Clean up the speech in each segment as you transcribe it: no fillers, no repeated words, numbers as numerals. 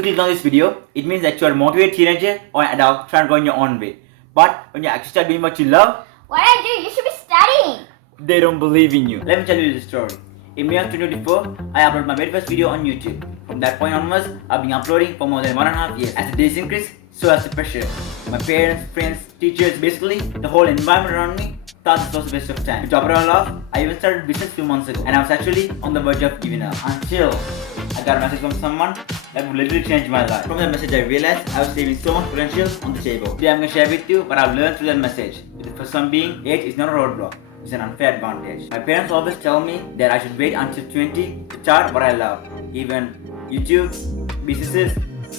you click on this video, it means that you are a motivated teenager or an adult trying to go in your own way. But when you actually start doing what you love, what I do? You should be studying. They don't believe in you. Let me tell you the story. In May of 2024, I uploaded my very first video on YouTube. From that point onwards, I've been uploading for more than 1.5 years. As the days increase, so has the pressure. My parents, friends, teachers, basically the whole environment around me thought this was a waste of time. To top it all off, I even started business 2 months ago, and I was actually on the verge of giving up until I got a message from someone that would literally change my life. From that message, I realized I was leaving so much potential on the table. Today, I'm going to share with you what I've learned through that message. With the first one being, age is not a roadblock. It's an unfair advantage. My parents always tell me that I should wait until 20 to start what I love. Even YouTube, businesses,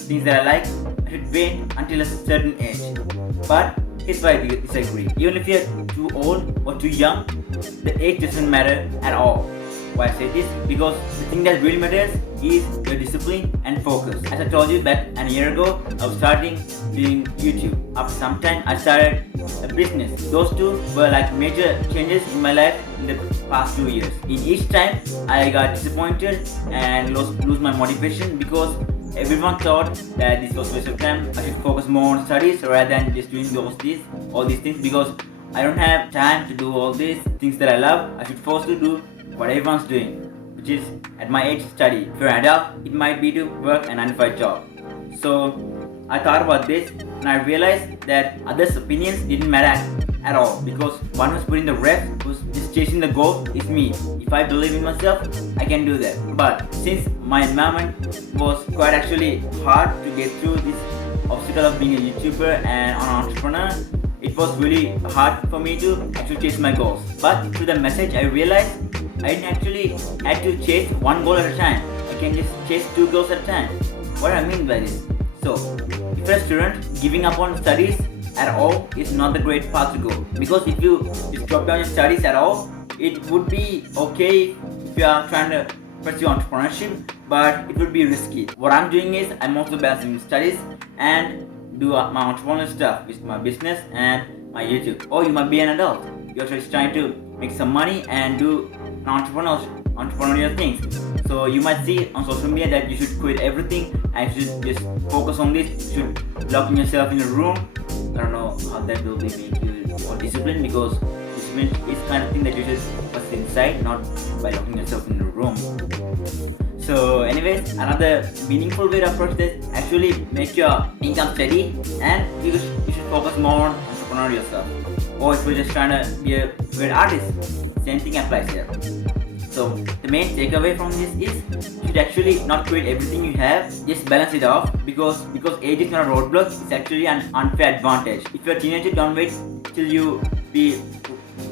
things that I like, I should wait until a certain age. But here's why I disagree. Even if you're too old or too young, the age doesn't matter at all. Why I say this? Because the thing that really matters is your discipline and focus. As I told you back a year ago, I was starting doing YouTube. After some time, I started a business. Those two were like major changes in my life in the past 2 years. In each time, I got disappointed and lose my motivation because everyone thought that this was a waste of time. I should focus more on studies rather than just doing all these things because I don't have time to do all these things that I love. I should force to do what everyone's doing, which is at my age study. For an adult, it might be to work a 9-to-5 job. So I thought about this and I realized that others' opinions didn't matter at all because one who's putting the rest, who's just chasing the goal is me. If I believe in myself, I can do that. But since my environment was quite actually hard to get through this obstacle of being a YouTuber and an entrepreneur, it was really hard for me to actually chase my goals. But through the message, I realized I didn't actually have to chase one goal at a time. I can just chase 2 goals at a time. What do I mean by this? So, if you're a student, giving up on studies at all is not the great path to go. Because if you just drop down your studies at all, it would be okay if you are trying to pursue entrepreneurship, but it would be risky. What I'm doing is I'm also balancing studies and do my entrepreneurial stuff with my business and my YouTube. Or you might be an adult. You're just trying to make some money and do entrepreneurial things. So you might see on social media that you should quit everything and you should just focus on this. You should lock yourself in a room. I don't know how that will be make you more disciplined because discipline is kind of thing that you should put inside, not by locking yourself in a room. So anyways, another meaningful way to approach this, actually make your income steady and you should focus more on entrepreneurial stuff. Or if you're just trying to be a great artist, same thing applies here. So the main takeaway from this is you should actually not quit everything you have, just balance it off because age is not a roadblock, it's actually an unfair advantage. If you're a teenager, don't wait till you be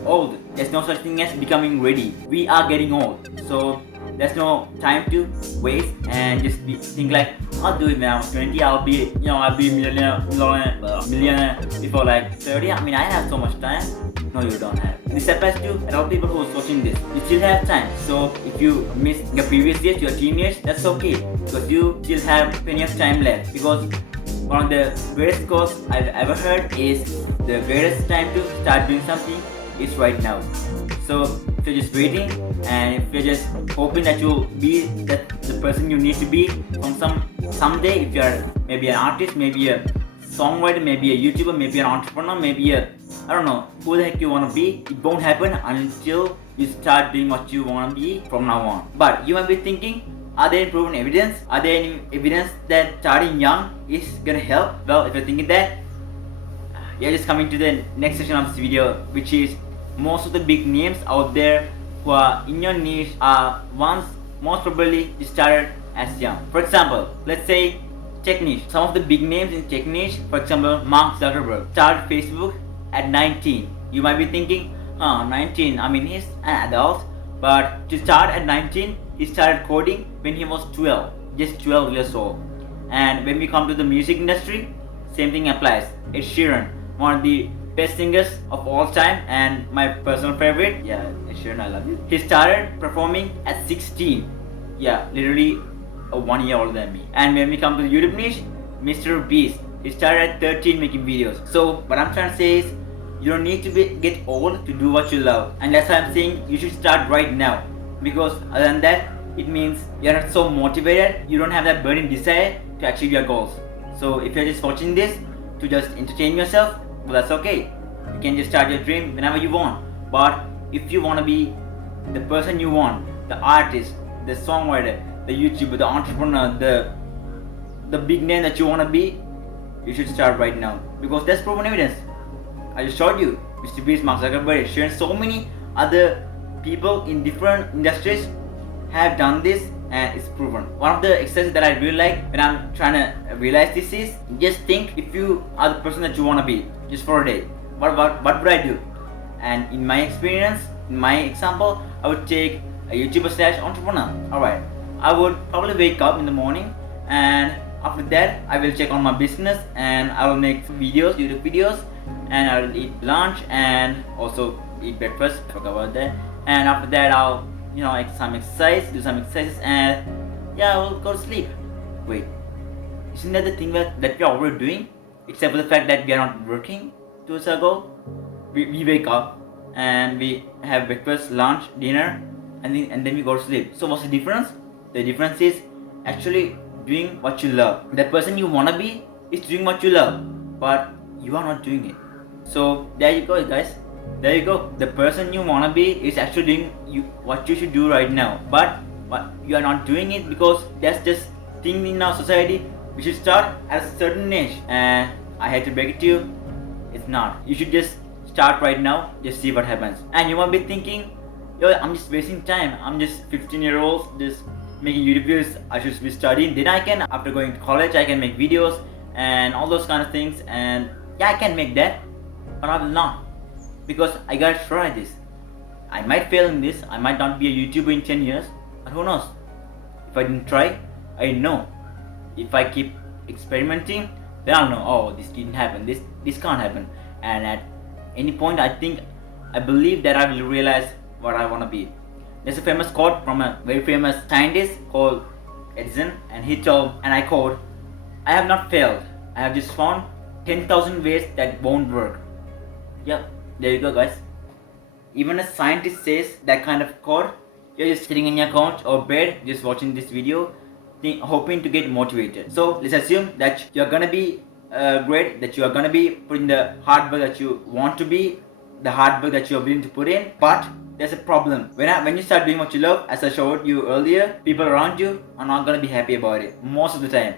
old. There's no such thing as becoming ready. We are getting old. So there's no time to waste and just think like I'll do it when I'm 20. I'll be millionaire before like 30. I mean, I have so much time. No, you don't have. This applies to a lot of people who are watching this. You still have time. So if you miss the previous years, your teenage, that's okay because you still have plenty of time left. Because one of the greatest quotes I've ever heard is the greatest time to start doing something is right now. So if you're just waiting and if you're just hoping that you'll be the person you need to be from someday, if you're maybe an artist, maybe a songwriter, maybe a YouTuber, maybe an entrepreneur, maybe I don't know who the heck you want to be, it won't happen until you start doing what you want to be from now on. But you might be thinking, are there any proven evidence? Are there any evidence that starting young is gonna help? Well, if you're thinking that, you're just coming to the next section of this video, which is most of the big names out there who are in your niche are ones most probably started as young. For example, let's say tech niche. Some of the big names in tech niche, for example, Mark Zuckerberg started Facebook at 19. You might be thinking, 19, I mean he's an adult, but to start at 19, he started coding when he was 12, just 12 years old. And when we come to the music industry, same thing applies. Ed Sheeran, one of the best singers of all time and my personal favorite. Yeah, Ed Sheeran, I love you. He started performing at 16. Yeah, literally 1 year older than me. And when we come to the YouTube niche, Mr. Beast, he started at 13 making videos. So what I'm trying to say is you don't need to get old to do what you love. And that's why I'm saying you should start right now. Because other than that, it means you're not so motivated, you don't have that burning desire to achieve your goals. So if you're just watching this to just entertain yourself, well, that's okay. You can just start your dream whenever you want. But if you want to be the person you want, the artist, the songwriter, the YouTuber, the entrepreneur, the big name that you want to be, you should start right now, because there's proven evidence. I just showed you. Mr. Beast, Mark Zuckerberg, sharing so many other people in different industries have done this, and it's proven. One of the exercises that I really like when I'm trying to realize this is just think if you are the person that you want to be just for a day. What would I do? And in my experience, in my example, I would take a YouTuber / entrepreneur. Alright, I would probably wake up in the morning, and after that I will check on my business and I will make videos, YouTube videos, and I will eat lunch and also eat breakfast. I forgot about that. And after that I'll do some exercises, and yeah, I will go to sleep. Wait, isn't that the thing that we are already doing? Except for the fact that we are not working 2 years ago. We wake up and we have breakfast, lunch, dinner, and then we go to sleep. So what's the difference? The difference is actually doing what you love. The person you wanna be is doing what you love, but you are not doing it. So there you go, guys. There you go. The person you wanna be is actually doing what you should do right now, but you are not doing it because that's just thing in our society. We should start at a certain age, and I had to break it to you. It's not. You should just start right now. Just see what happens. And you might be thinking, yo, I'm just wasting time. I'm just 15-year-old just making YouTube videos. I should be studying. Then I can, after going to college, I can make videos and all those kind of things. And yeah, I can make that, but I will not, because I gotta try this. I might fail in this. I might not be a YouTuber in 10 years, but who knows? If I didn't try, I didn't know. If I keep experimenting, then I'll know, oh, this didn't happen, this can't happen. And at any point, I believe that I will realize what I want to be. There's a famous quote from a very famous scientist called Edison, and he told, and I quote, "I have not failed. I have just found 10,000 ways that won't work." Yep, there you go, guys. Even a scientist says that kind of quote. You're just sitting in your couch or bed, just watching this video, hoping to get motivated. So let's assume that you're gonna be great, that you are gonna be putting the hard work that you want to be, the hard work that you're willing to put in. But there's a problem. When you start doing what you love, as I showed you earlier, people around you are not gonna be happy about it most of the time.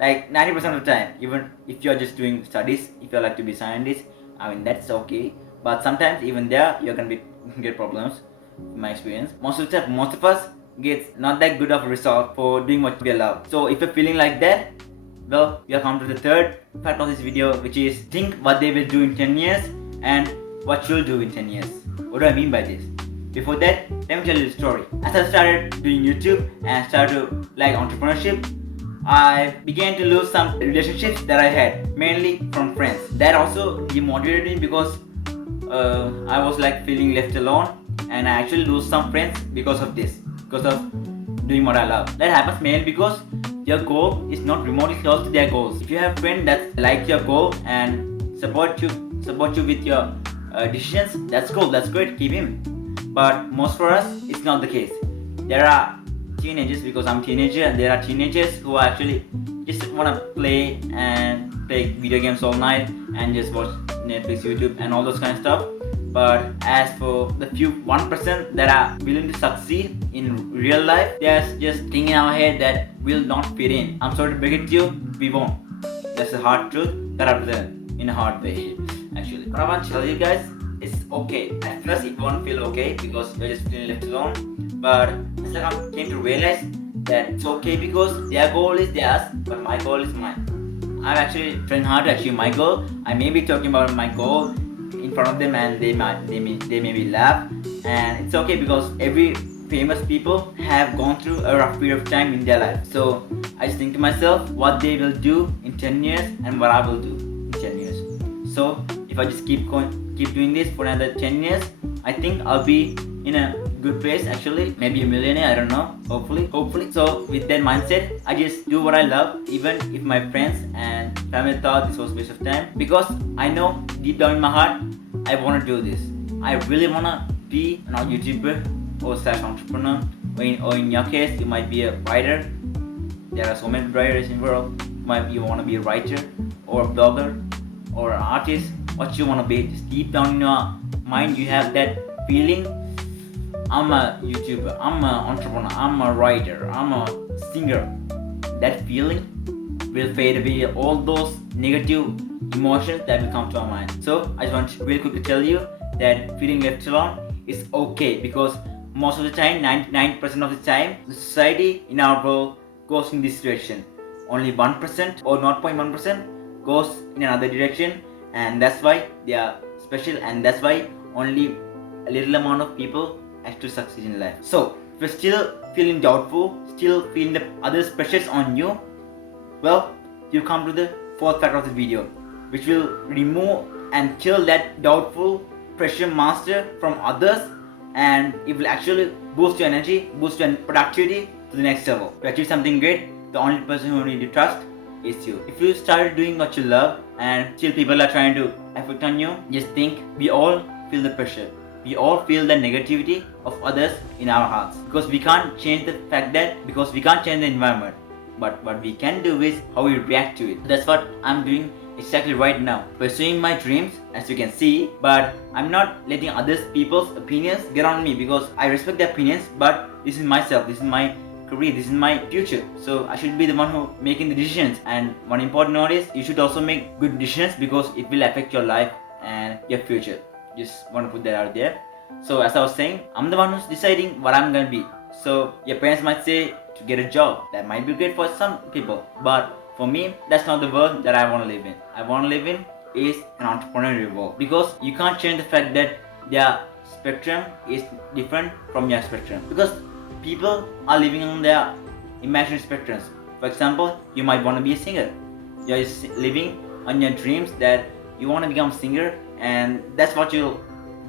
Like 90% of the time. Even if you're just doing studies, if you like to be scientist, I mean that's okay. But sometimes even there you're gonna get problems. In my experience, most of the time, most of us gets not that good of a result for doing what we love. So if you're feeling like that, well, we have come to the third part of this video, which is think what they will do in 10 years and what you'll do in 10 years. What do I mean by this? Before that, let me tell you the story. As I started doing YouTube and started to like entrepreneurship, I began to lose some relationships that I had, mainly from friends. That also demotivated me because I was like feeling left alone, and I actually lose some friends because of this, because of doing what I love. That happens mainly because your goal is not remotely close to their goals. If you have friends that like your goal and support you with your decisions, that's cool, that's great, keep him. But most for us, it's not the case. There are teenagers, because I'm a teenager, and there are teenagers who actually just want to play video games all night and just watch Netflix, YouTube, and all those kind of stuff. But as for the few 1% that are willing to succeed in real life, there's just thing in our head that will not fit in. I'm sorry to break it to you, we won't. That's the hard truth that I've learned in a hard way, actually. What I want to tell you guys, it's okay. At first it won't feel okay because you're just feeling left alone. But it's like I came to realize that it's okay because their goal is theirs, but my goal is mine. I'm actually trying hard to achieve my goal. I may be talking about my goal in front of them, and they maybe laugh, and it's okay because every famous people have gone through a rough period of time in their life. So I just think to myself what they will do in 10 years and what I will do in 10 years. So if I just keep doing this for another 10 years, I think I'll be in a good place, actually, maybe a millionaire, I don't know, hopefully. So with that mindset, I just do what I love, even if my friends and family thought this was a waste of time, because I know deep down in my heart I want to do this. I really want to be an YouTuber or / entrepreneur, or in your case you might be a writer. There are so many writers in the world. Might you want to be a writer or a blogger or an artist, what you want to be. Just deep down in your mind, you have that feeling. I'm a YouTuber, I'm an entrepreneur, I'm a writer, I'm a singer. That feeling will fade away all those negative emotions that will come to our mind. So I just want to really quickly tell you that feeling left alone is okay, because most of the time, 99% of the time, the society in our world goes in this direction. Only 1% or 0.1% goes in another direction, and that's why they are special, and that's why only a little amount of people actually succeed in life. So if you're still feeling doubtful, still feeling the others' pressures on you, well, you come to the fourth factor of the video, which will remove and kill that doubtful pressure master from others, and it will actually boost your energy, boost your productivity to the next level. To achieve something great, the only person who need to trust is you. If you started doing what you love and still people are trying to affect on you, just think, we all feel the pressure. We all feel the negativity of others in our hearts, because we can't change the fact that, because we can't change the environment, but what we can do is how we react to it. That's what I'm doing exactly right now, pursuing my dreams, as you can see, but I'm not letting others people's opinions get on me, because I respect their opinions, but this is myself, this is my career, this is my future, so I should be the one who making the decisions. And one important note is, you should also make good decisions, because it will affect your life and your future. Just want to put that out there. So as I was saying, I'm the one who's deciding what I'm gonna be. So your parents might say to get a job. That might be great for some people, but for me, that's not the world that I want to live in. I want to live in is an entrepreneurial world, because you can't change the fact that their spectrum is different from your spectrum, because people are living on their imaginary spectrums. For example, you might want to be a singer. You're just living on your dreams that you want to become a singer, and that's what you'll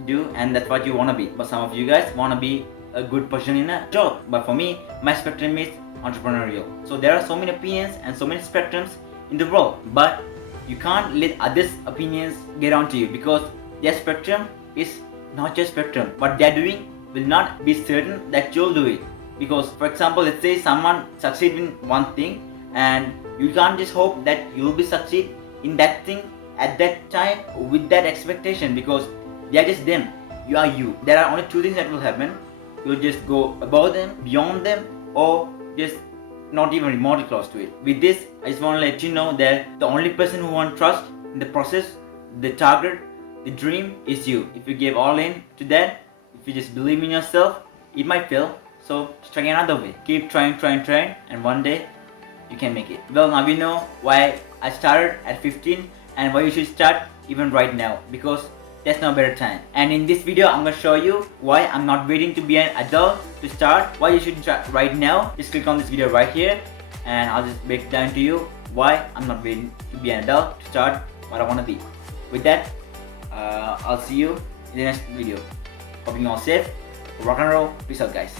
do, and that's what you want to be. But some of you guys want to be a good person in a job, but for me, my spectrum is entrepreneurial. So there are so many opinions and so many spectrums in the world, but you can't let others' opinions get onto you, because their spectrum is not your spectrum. What they're doing will not be certain that you'll do it, because for example, let's say someone succeeds in one thing, and you can't just hope that you'll be succeed in that thing at that time with that expectation, because they are just them, you are you. There are only two things that will happen. You'll just go above them, beyond them, or just not even remotely close to it. With this, I just want to let you know that the only person who won't trust in the process, the target, the dream is you. If you give all in to that, if you just believe in yourself, it might fail. So just try another way. Keep trying, and one day you can make it. Well, now you know why I started at 15 and why you should start even right now, because there's no better time. And in this video, I'm gonna show you why I'm not waiting to be an adult to start, why you should start right now. Just click on this video right here, and I'll just break down to you why I'm not waiting to be an adult to start what I wanna be. With that, I'll see you in the next video. Hope you're all safe. Rock and roll. Peace out, guys.